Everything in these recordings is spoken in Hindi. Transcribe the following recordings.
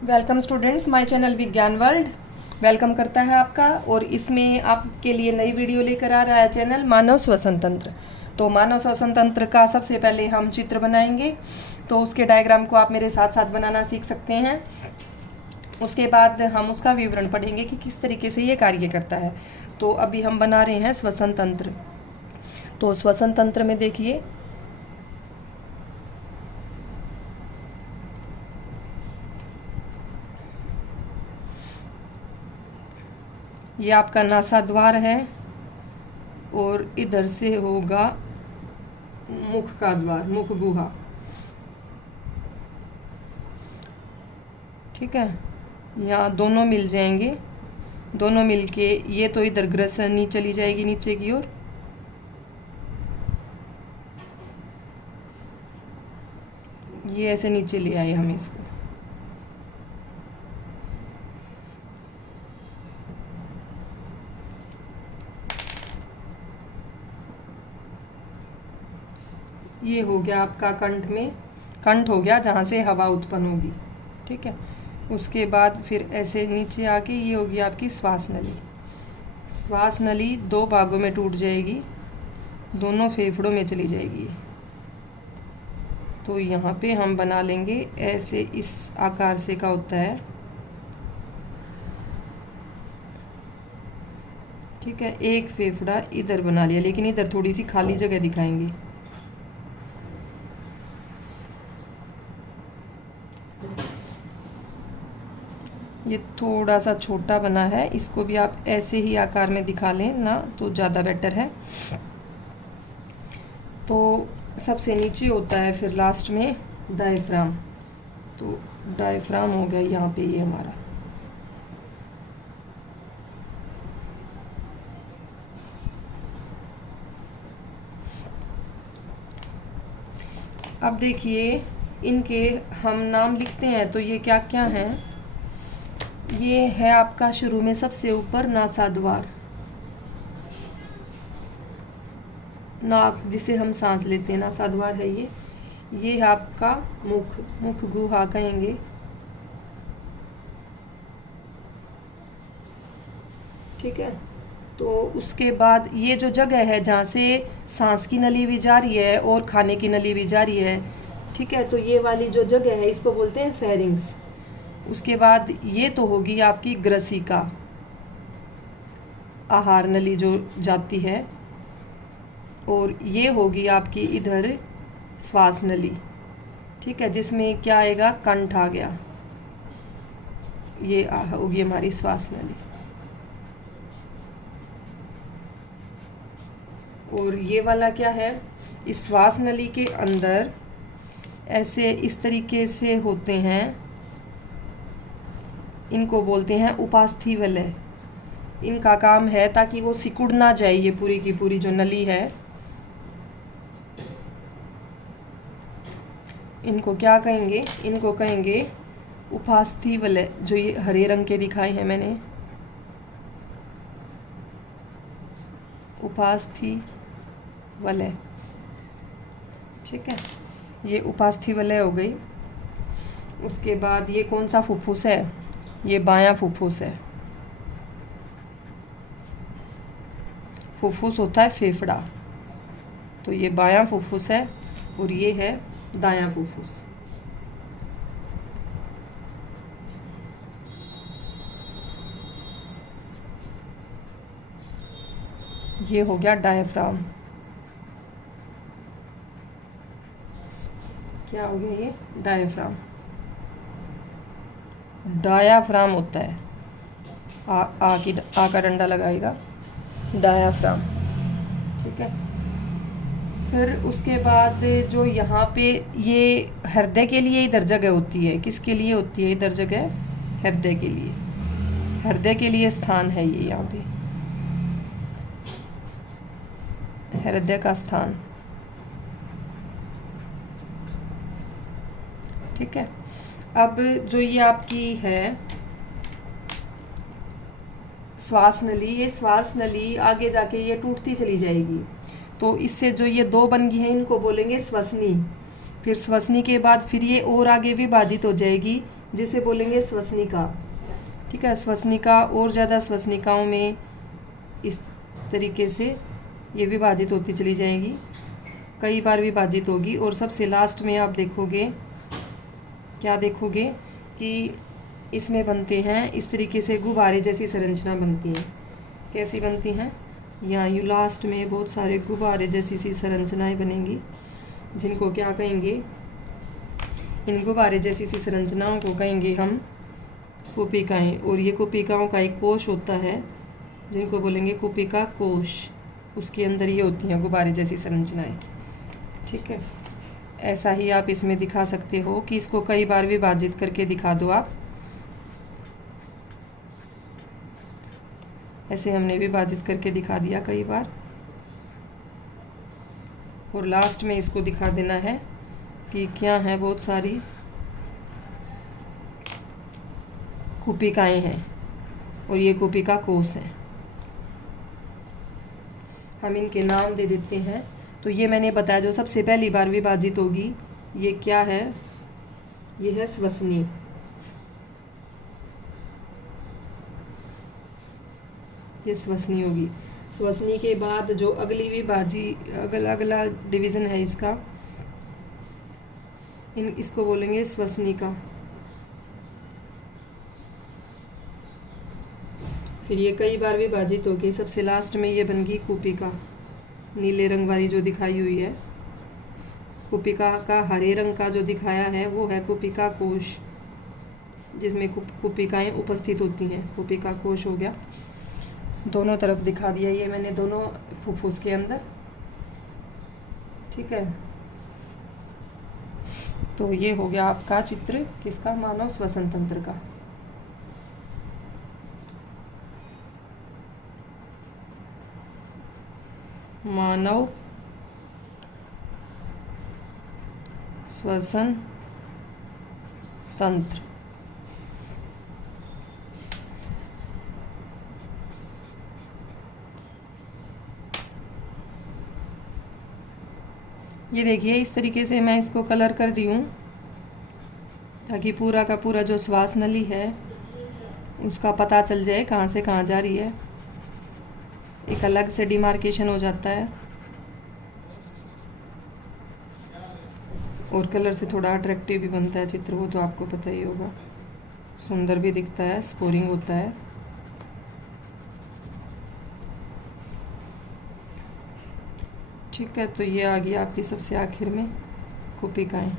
वेलकम स्टूडेंट्स, माय चैनल विज्ञान वर्ल्ड वेलकम करता है आपका। और इसमें आपके लिए नई वीडियो लेकर आ रहा है चैनल मानव श्वसन तंत्र। तो मानव श्वसन तंत्र का सबसे पहले हम चित्र बनाएंगे, तो उसके डायग्राम को आप मेरे साथ साथ बनाना सीख सकते हैं। उसके बाद हम उसका विवरण पढ़ेंगे कि किस तरीके से ये कार्य करता है। तो अभी हम बना रहे हैं श्वसन तंत्र। तो श्वसन तंत्र में देखिए, ये आपका नासा द्वार है और इधर से होगा मुख का द्वार, मुख गुहा। ठीक है, यहाँ दोनों मिल जाएंगे, दोनों मिलके ये तो इधर ग्रसनी चली जाएगी नीचे की ओर, ये ऐसे नीचे ले आए हम इसको। ये हो गया आपका कंठ में, कंठ हो गया जहाँ से हवा उत्पन्न होगी। ठीक है, उसके बाद फिर ऐसे नीचे आके ये होगी आपकी श्वास नली। श्वास नली दो भागों में टूट जाएगी, दोनों फेफड़ों में चली जाएगी। तो यहाँ पे हम बना लेंगे ऐसे, इस आकार से का होता है। ठीक है, एक फेफड़ा इधर बना लिया, लेकिन इधर थोड़ी सी खाली जगह दिखाएंगे। ये थोड़ा सा छोटा बना है, इसको भी आप ऐसे ही आकार में दिखा लें ना तो ज़्यादा बेटर है। तो सबसे नीचे होता है फिर लास्ट में डायफ्राम। तो डायफ्राम हो गया यहाँ पे ये हमारा। अब देखिए, इनके हम नाम लिखते हैं तो ये क्या क्या हैं। ये है आपका शुरू में सबसे ऊपर नासाद्वार, नाक जिसे हम सांस लेते हैं, नासाद्वार है ये। ये है आपका मुख, मुख गुहा कहेंगे। ठीक है, तो उसके बाद ये जो जगह है जहाँ से सांस की नली भी जा रही है और खाने की नली भी जा रही है, ठीक है, तो ये वाली जो जगह है इसको बोलते हैं फेरिंग्स। उसके बाद ये तो होगी आपकी ग्रसिका, आहार नली जो जाती है, और ये होगी आपकी इधर श्वास नली। ठीक है, जिसमें क्या आएगा, कंठ आ गया, ये होगी हमारी श्वास नली। और ये वाला क्या है, इस श्वास नली के अंदर ऐसे इस तरीके से होते हैं, इनको बोलते हैं उपास्थि वलय। इनका काम है ताकि वो सिकुड़ ना जाए, ये पूरी की पूरी जो नली है। इनको क्या कहेंगे, इनको कहेंगे उपास्थि वलय। जो ये हरे रंग के दिखाए हैं मैंने, उपास्थि वलय। ठीक है, ये उपास्थि वलय हो गई। उसके बाद ये कौन सा फुफ्फुस है, ये बायां फुफ्फुस है। फुफ्फुस होता है फेफड़ा, तो ये बायां फुफ्फुस है और ये है दायां फुफ्फुस। ये हो गया डायफ्राम। क्या हो गया ये, डायफ्राम। डायाफ्राम होता है, आ का डंडा लगाएगा, डायाफ्राम। ठीक है, फिर उसके बाद जो यहाँ पे ये हृदय के लिए इधर जगह होती है, किसके लिए होती है इधर जगह, हृदय के लिए। हृदय के लिए स्थान है ये, यहाँ पे हृदय का स्थान। ठीक है, अब जो ये आपकी है श्वास नली, ये श्वास नली आगे जाके ये टूटती चली जाएगी। तो इससे जो ये दो बन गई हैं इनको बोलेंगे श्वसनी। फिर श्वसनी के बाद फिर ये और आगे विभाजित हो जाएगी, जिसे बोलेंगे श्वसनिका। ठीक है, श्वसनिका और ज़्यादा श्वसनिकाओं में इस तरीके से ये विभाजित होती चली जाएगी, कई बार विभाजित होगी। और सबसे लास्ट में आप देखोगे, क्या देखोगे कि इसमें बनते हैं इस तरीके से गुब्बारे जैसी संरचना बनती है। कैसी बनती हैं? यहाँ यू लास्ट में बहुत सारे गुब्बारे जैसी सी संरचनाएं बनेंगी, जिनको क्या कहेंगे? इन गुब्बारे जैसी सी संरचनाओं को कहेंगे हम कुपिकाएँ। और ये कुपिकाओं का एक कोश होता है जिनको बोलेंगे कुपिका कोश। उसके अंदर ये होती हैं गुब्बारे जैसी संरचनाएं। ठीक है, ऐसा ही आप इसमें दिखा सकते हो कि इसको कई बार विभाजित करके दिखा दो आप। ऐसे हमने विभाजित करके दिखा दिया कई बार, और लास्ट में इसको दिखा देना है कि क्या है, बहुत सारी कुपिकाएं हैं और ये कुपिका कोश है। हम इनके नाम दे देते हैं। तो ये मैंने बताया जो सबसे पहली बार विभाजित होगी, ये क्या है? ये है श्वसनी। ये श्वसनी होगी। श्वसनी के बाद जो अगली अगला डिवीज़न है इसका, इसको बोलेंगे श्वसनिका। फिर ये कई बार विभाजित होगी, सबसे लास्ट में ये बन गई कुपिका, नीले रंग वाली जो दिखाई हुई है। कुपिका का हरे रंग का जो दिखाया है वो है कुपिका कोश, जिसमें कुपिकाएं उपस्थित होती हैं। कुपिका कोश हो गया, दोनों तरफ दिखा दिया ये मैंने, दोनों फुफ्फुस के अंदर। ठीक है, तो ये हो गया आपका चित्र किसका? मानव श्वसन तंत्र का। मानव श्वसन तंत्र। ये देखिए, इस तरीके से मैं इसको कलर कर रही हूँ ताकि पूरा का पूरा जो श्वास नली है उसका पता चल जाए कहाँ से कहाँ जा रही है। एक अलग से डिमार्केशन हो जाता है और कलर से थोड़ा अट्रैक्टिव भी बनता है चित्र, वो तो आपको पता ही होगा। सुंदर भी दिखता है, स्कोरिंग होता है। ठीक है, तो ये आ गई आपकी सबसे आखिर में कुपिकाएं।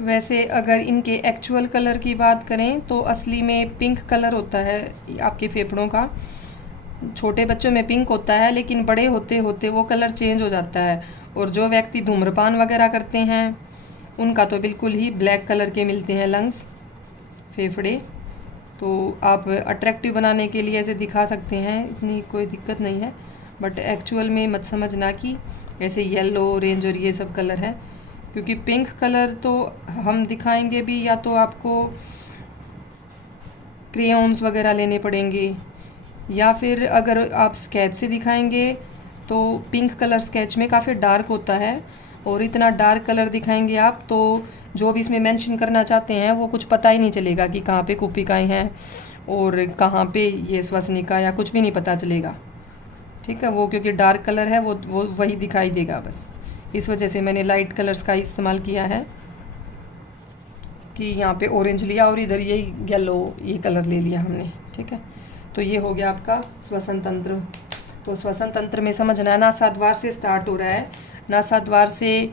वैसे अगर इनके एक्चुअल कलर की बात करें तो असली में पिंक कलर होता है आपके फेफड़ों का। छोटे बच्चों में पिंक होता है, लेकिन बड़े होते होते वो कलर चेंज हो जाता है। और जो व्यक्ति धूम्रपान वगैरह करते हैं उनका तो बिल्कुल ही ब्लैक कलर के मिलते हैं लंग्स, फेफड़े। तो आप अट्रैक्टिव बनाने के लिए ऐसे दिखा सकते हैं, इतनी कोई दिक्कत नहीं है। बट एक्चुअल में मत समझना कि ऐसे येलो, ऑरेंज और ये सब कलर है, क्योंकि पिंक कलर तो हम दिखाएंगे भी या तो आपको क्रेयॉन्स वगैरह लेने पड़ेंगे, या फिर अगर आप स्केच से दिखाएंगे तो पिंक कलर स्केच में काफ़ी डार्क होता है, और इतना डार्क कलर दिखाएंगे आप तो जो भी इसमें मेंशन करना चाहते हैं वो कुछ पता ही नहीं चलेगा कि कहाँ पे कुपिकाएं हैं और कहाँ पे ये श्वसनिका, या कुछ भी नहीं पता चलेगा। ठीक है, वो क्योंकि डार्क कलर है वो वही दिखाई देगा बस। इस वजह से मैंने लाइट कलर्स का इस्तेमाल किया है कि यहाँ पे ऑरेंज लिया और इधर ये येलो, ये कलर ले लिया हमने। ठीक है, तो ये हो गया आपका श्वसन तंत्र। तो श्वसन तंत्र में समझना है, नासाद्वार से स्टार्ट हो रहा है। नासाद्वार से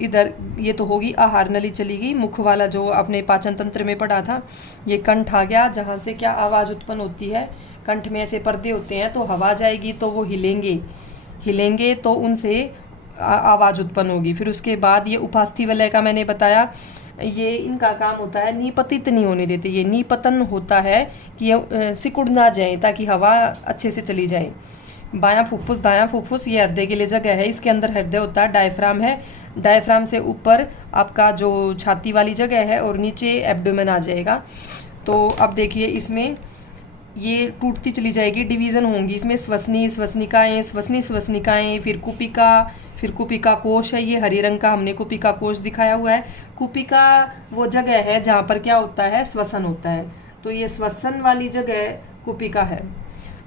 इधर ये तो होगी आहार नली चली गई, मुख वाला जो अपने पाचन तंत्र में पढ़ा था। ये कंठ आ गया, जहाँ से क्या आवाज़ उत्पन्न होती है। कंठ में ऐसे पर्दे होते हैं, तो हवा जाएगी तो वो हिलेंगे तो उनसे आवाज़ उत्पन्न होगी। फिर उसके बाद ये उपास्थि वलय का मैंने बताया, ये इनका काम होता है निपतित नहीं होने देते। ये निपतन होता है कि ये सिकुड़ ना जाए ताकि हवा अच्छे से चली जाए। बायां फुफ्फुस, दायां फुफ्फुस, ये हृदय के लिए जगह है, इसके अंदर हृदय होता है, डायफ्राम है। डायफ्राम से ऊपर आपका जो छाती वाली जगह है और नीचे एब्डोमेन आ जाएगा। तो अब देखिए इसमें ये टूटती चली जाएगी, डिवीज़न होंगी इसमें, श्वसनी श्वसनिकाएँ, श्वसनी श्वसनिकाएँ, फिर कुपिका, फिर कुपिका कोश है, ये हरे रंग का हमने कुपिका कोश दिखाया हुआ है। कुपिका वो जगह है जहाँ पर क्या होता है, श्वसन होता है, तो ये श्वसन वाली जगह कुपिका है।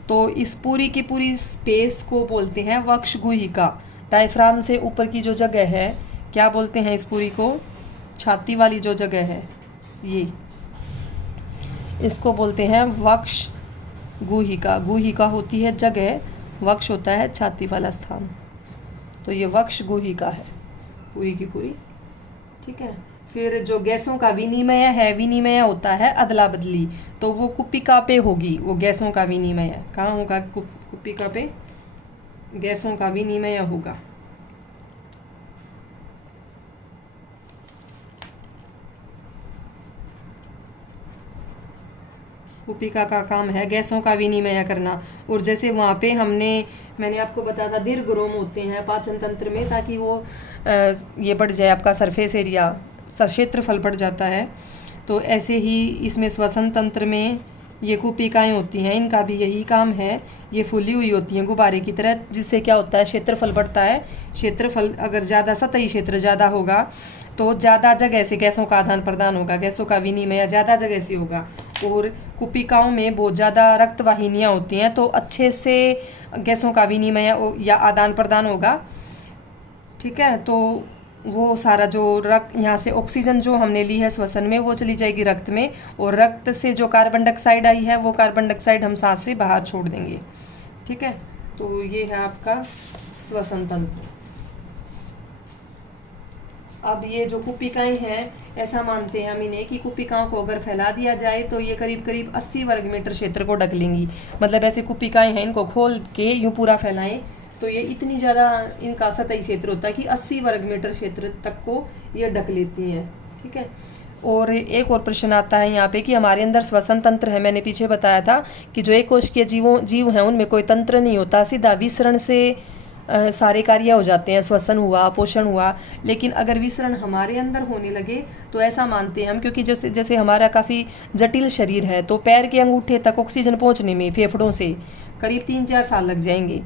तो इस पूरी की पूरी स्पेस को बोलते हैं वक्ष गुहिका। डायफ्राम से ऊपर की जो जगह है क्या बोलते हैं इस पूरी को, छाती वाली जो जगह है ये, इसको बोलते हैं वक्ष गुहिका। गुहिका होती है जगह, वक्ष होता है छाती वाला स्थान, तो ये वक्ष गुहिका है पूरी की पूरी, ठीक है। फिर जो गैसों का विनिमय है, विनिमय होता है अदला बदली, तो वो कुपिका पे होगी, वो गैसों का विनिमय कहाँ होगा, कुपिका पे गैसों का विनिमय होगा। कुपिका का काम है गैसों का विनिमय करना। और जैसे वहाँ पे मैंने आपको बताया था दीर्घरोम होते हैं पाचन तंत्र में, ताकि वो ये बढ़ जाए, आपका सरफेस एरिया, क्षेत्रफल बढ़ जाता है। तो ऐसे ही इसमें श्वसन तंत्र में ये कुपिकाएँ होती हैं, इनका भी यही काम है। ये फूली हुई होती हैं गुब्बारे की तरह, जिससे क्या होता है, क्षेत्रफल बढ़ता है। क्षेत्रफल अगर ज़्यादा, सतही क्षेत्र ज़्यादा होगा तो ज़्यादा जगह से गैसों का आदान प्रदान होगा, गैसों का विनिमय ज़्यादा जगह से होगा। और कुपिकाओं में बहुत ज़्यादा रक्त वाहिनियाँ होती हैं, तो अच्छे से गैसों का विनिमय या आदान प्रदान होगा, ठीक है। तो वो सारा जो रक्त, यहाँ से ऑक्सीजन जो हमने ली है श्वसन में, वो चली जाएगी रक्त में, और रक्त से जो कार्बन डाइऑक्साइड आई है वो कार्बन डाइऑक्साइड हम सांस से बाहर छोड़ देंगे, ठीक है। तो ये है आपका श्वसन तंत्र। अब ये जो कुपिकाएँ हैं, ऐसा मानते हैं हम इन्हें कि कुपिकाओं को अगर फैला दिया जाए तो ये करीब करीब 80 वर्ग मीटर क्षेत्र को ढक लेंगी। मतलब ऐसे कुपिकाएँ हैं, इनको खोल के यूँ पूरा फैलाएं तो ये इतनी ज़्यादा इनका सतही क्षेत्र होता है कि 80 वर्ग मीटर क्षेत्र तक को ये ढक लेती हैं, ठीक है। और एक और प्रश्न आता है यहाँ पे कि हमारे अंदर श्वसन तंत्र है। मैंने पीछे बताया था कि जो एक कोशिकीय जीव हैं उनमें कोई तंत्र नहीं होता, सीधा विसरण से सारे कार्य हो जाते हैं, श्वसन हुआ, पोषण हुआ। लेकिन अगर विसरण हमारे अंदर होने लगे तो ऐसा मानते हैं हम, क्योंकि जैसे हमारा काफ़ी जटिल शरीर है, तो पैर के अंगूठे तक ऑक्सीजन पहुँचने में फेफड़ों से करीब 3-4 साल लग जाएंगे।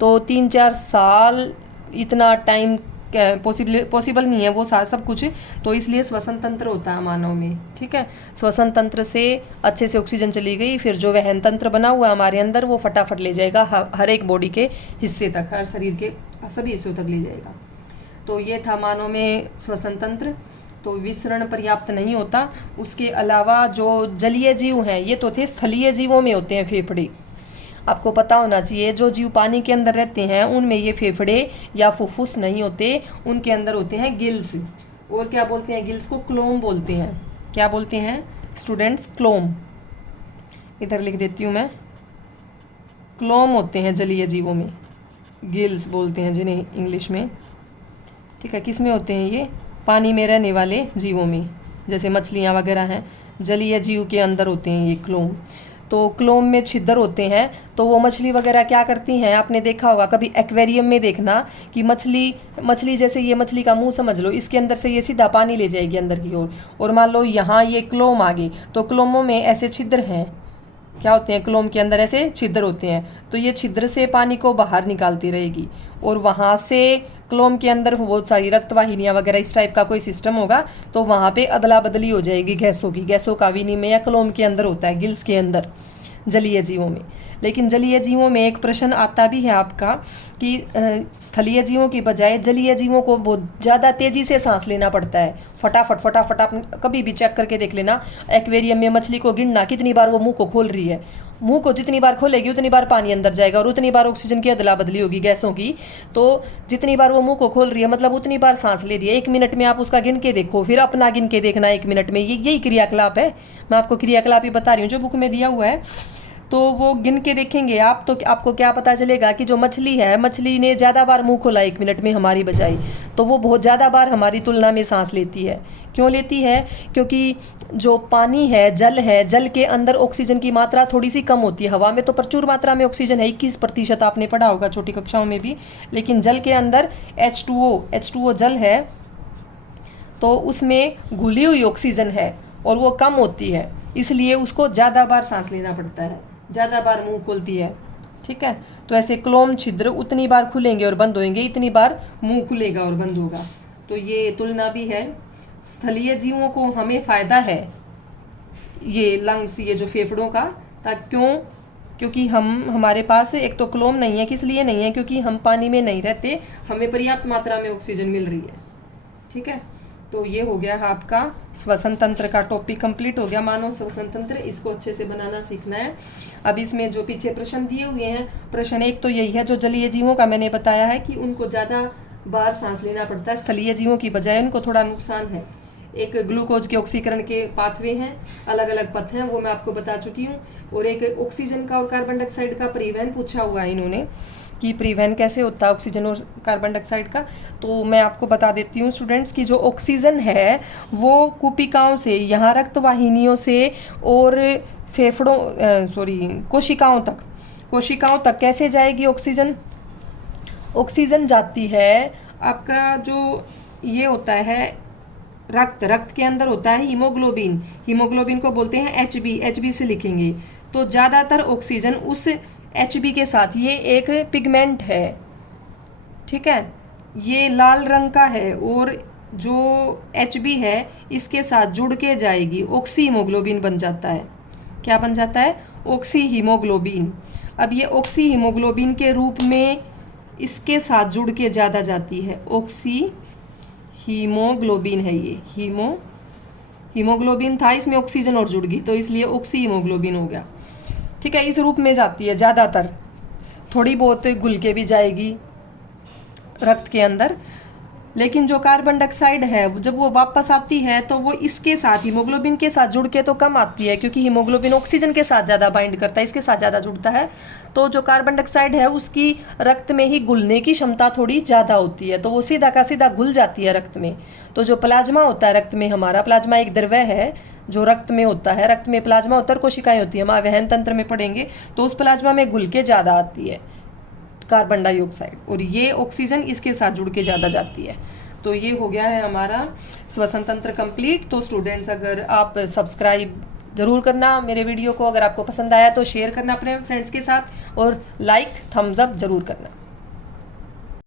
तो 3-4 साल इतना टाइम पॉसिबल नहीं है वो सब कुछ, तो इसलिए श्वसन तंत्र होता है मानव में, ठीक है। श्वसन तंत्र से अच्छे से ऑक्सीजन चली गई, फिर जो वहन तंत्र बना हुआ है हमारे अंदर वो फटाफट ले जाएगा हर एक बॉडी के हिस्से तक, हर शरीर के सभी हिस्सों तक ले जाएगा। तो ये था मानव में श्वसन तंत्र। तो विसरण पर्याप्त नहीं होता। उसके अलावा जो जलीय जीव हैं, ये तो थे स्थलीय जीवों में होते हैं फेफड़े, आपको पता होना चाहिए। जो जीव पानी के अंदर रहते हैं उनमें ये फेफड़े या फुफ्फुस नहीं होते, उनके अंदर होते हैं गिल्स। और क्या बोलते हैं गिल्स को, क्लोम बोलते हैं। क्या बोलते हैं स्टूडेंट्स, क्लोम। इधर लिख देती हूँ मैं, क्लोम होते हैं जलीय जीवों में, गिल्स बोलते हैं जिन्हें इंग्लिश में, ठीक है। किस में होते हैं ये, पानी में रहने वाले जीवों में, जैसे मछलियाँ वगैरह हैं, जलीय जीव के अंदर होते हैं ये क्लोम। तो क्लोम में छिद्र होते हैं, तो वो मछली वगैरह क्या करती हैं, आपने देखा होगा कभी एक्वेरियम में देखना कि मछली जैसे ये मछली का मुंह समझ लो, इसके अंदर से ये सीधा पानी ले जाएगी अंदर की ओर, और मान लो यहाँ ये क्लोम आ गई, तो क्लोमों में ऐसे छिद्र हैं, क्या होते हैं, क्लोम के अंदर ऐसे छिद्र होते हैं, तो ये छिद्र से पानी को बाहर निकालती रहेगी, और वहाँ से क्लोम के अंदर बहुत सारी रक्त वाहिनियाँ वगैरह इस टाइप का कोई सिस्टम होगा, तो वहाँ पे अदला बदली हो जाएगी गैसों की, गैसों का विनिमय क्लोम के अंदर होता है, गिल्स के अंदर, जलीय जीवों में। लेकिन जलीय जीवों में एक प्रश्न आता भी है आपका कि स्थलीय जीवों की बजाय जलीय जीवों को बहुत ज़्यादा तेज़ी से सांस लेना पड़ता है, फटाफट। आप कभी भी चेक करके देख लेना, एक्वेरियम में मछली को गिनना कितनी बार वो मुंह को खोल रही है, मुंह को जितनी बार खोलेगी उतनी बार पानी अंदर जाएगा, और उतनी बार ऑक्सीजन की अदला बदली होगी गैसों की। तो जितनी बार वो मुंह को खोल रही है मतलब उतनी बार सांस ले रही है। 1 मिनट में आप उसका गिन के देखो, फिर अपना गिन के देखना 1 मिनट में, यही क्रियाकलाप है। मैं आपको क्रियाकलाप ही बता रही हूँ जो बुक में दिया हुआ है। तो वो गिन के देखेंगे आप, तो आपको क्या पता चलेगा कि जो मछली है, मछली ने ज़्यादा बार मुंह खोला 1 मिनट में हमारी बजाय, तो वो बहुत ज़्यादा बार हमारी तुलना में सांस लेती है। क्यों लेती है? क्योंकि जो पानी है, जल के अंदर ऑक्सीजन की मात्रा थोड़ी सी कम होती है। हवा में तो प्रचुर मात्रा में ऑक्सीजन है, 21% आपने पढ़ा होगा छोटी कक्षाओं में भी, लेकिन जल के अंदर H2O जल है, तो उसमें घुली हुई ऑक्सीजन है और वो कम होती है, इसलिए उसको ज़्यादा बार सांस लेना पड़ता है। ज़्यादा बार मुंह खोलती है। ठीक है, तो ऐसे क्लोम छिद्र उतनी बार खुलेंगे और बंद होंगे, इतनी बार मुंह खुलेगा और बंद होगा। तो ये तुलना भी है। स्थलीय जीवों को हमें फ़ायदा है ये लंग्स, ये जो फेफड़ों का, क्योंकि हमारे पास एक तो क्लोम नहीं है। किस लिए नहीं है? क्योंकि हम पानी में नहीं रहते, हमें पर्याप्त मात्रा में ऑक्सीजन मिल रही है। ठीक है, तो ये हो गया आपका श्वसन तंत्र का टॉपिक कंप्लीट हो गया, मानव श्वसन तंत्र। इसको अच्छे से बनाना सीखना है। अब इसमें जो पीछे प्रश्न दिए हुए हैं, प्रश्न एक तो यही है, जो जलीय जीवों का मैंने बताया है कि उनको ज़्यादा बार सांस लेना पड़ता है, स्थलीय जीवों की बजाय उनको थोड़ा नुकसान है। एक ग्लूकोज के ऑक्सीकरण के पाथवे हैं, अलग अलग पथ हैं, वो मैं आपको बता चुकी हूँ। और एक ऑक्सीजन का और कार्बन डाइऑक्साइड का परिवहन पूछा हुआ है इन्होंने, कि परिवहन कैसे होता है ऑक्सीजन और कार्बन डाइऑक्साइड का। तो मैं आपको बता देती हूँ स्टूडेंट्स की जो ऑक्सीजन है वो कुपिकाओं से, यहाँ रक्तवाहिनियों से और कोशिकाओं तक कैसे जाएगी ऑक्सीजन? ऑक्सीजन जाती है आपका जो ये होता है रक्त के अंदर होता है हीमोग्लोबिन को बोलते हैं एचबी से लिखेंगे। तो ज़्यादातर ऑक्सीजन उस एचबी के साथ, ये एक पिगमेंट है, ठीक है, ये लाल रंग का है, और जो एचबी है इसके साथ जुड़ के जाएगी, ऑक्सी हीमोग्लोबिन बन जाता है। क्या बन जाता है? Oxy haemoglobin. अब ये ऑक्सी हीमोग्लोबिन के रूप में इसके साथ जुड़ के ज़्यादा जाती है, ऑक्सी हीमोग्लोबिन है ये, हीमोग्लोबिन था, इसमें ऑक्सीजन और जुड़ गई तो इसलिए ऑक्सी हीमोग्लोबिन हो गया। ठीक है, इस रूप में जाती है ज़्यादातर, थोड़ी बहुत घुल के भी जाएगी रक्त के अंदर। लेकिन जो कार्बन डाइऑक्साइड है जब वो वापस आती है तो वो इसके साथ, हीमोग्लोबिन के साथ जुड़ के तो कम आती है, क्योंकि हीमोग्लोबिन ऑक्सीजन के साथ ज़्यादा बाइंड करता है, इसके साथ ज़्यादा जुड़ता है। तो जो कार्बन डाइऑक्साइड है उसकी रक्त में ही घुलने की क्षमता थोड़ी ज़्यादा होती है, तो वो सीधा का सीधा घुल जाती है रक्त में। तो जो प्लाज्मा होता है रक्त में, हमारा प्लाज्मा एक द्रव्य है जो रक्त में होता है, रक्त में प्लाज्मा होता है, कोशिकाएं होती है, हम आह्वहन तंत्र में पढ़ेंगे, तो उस प्लाज्मा में घुल के ज़्यादा आती है कार्बन डाइऑक्साइड, और ये ऑक्सीजन इसके साथ जुड़ के ज़्यादा जाती है। तो ये हो गया है हमारा श्वसन तंत्र कंप्लीट। तो स्टूडेंट्स, अगर आप सब्सक्राइब ज़रूर करना मेरे वीडियो को, अगर आपको पसंद आया तो शेयर करना अपने फ्रेंड्स के साथ, और लाइक थम्स अप ज़रूर करना।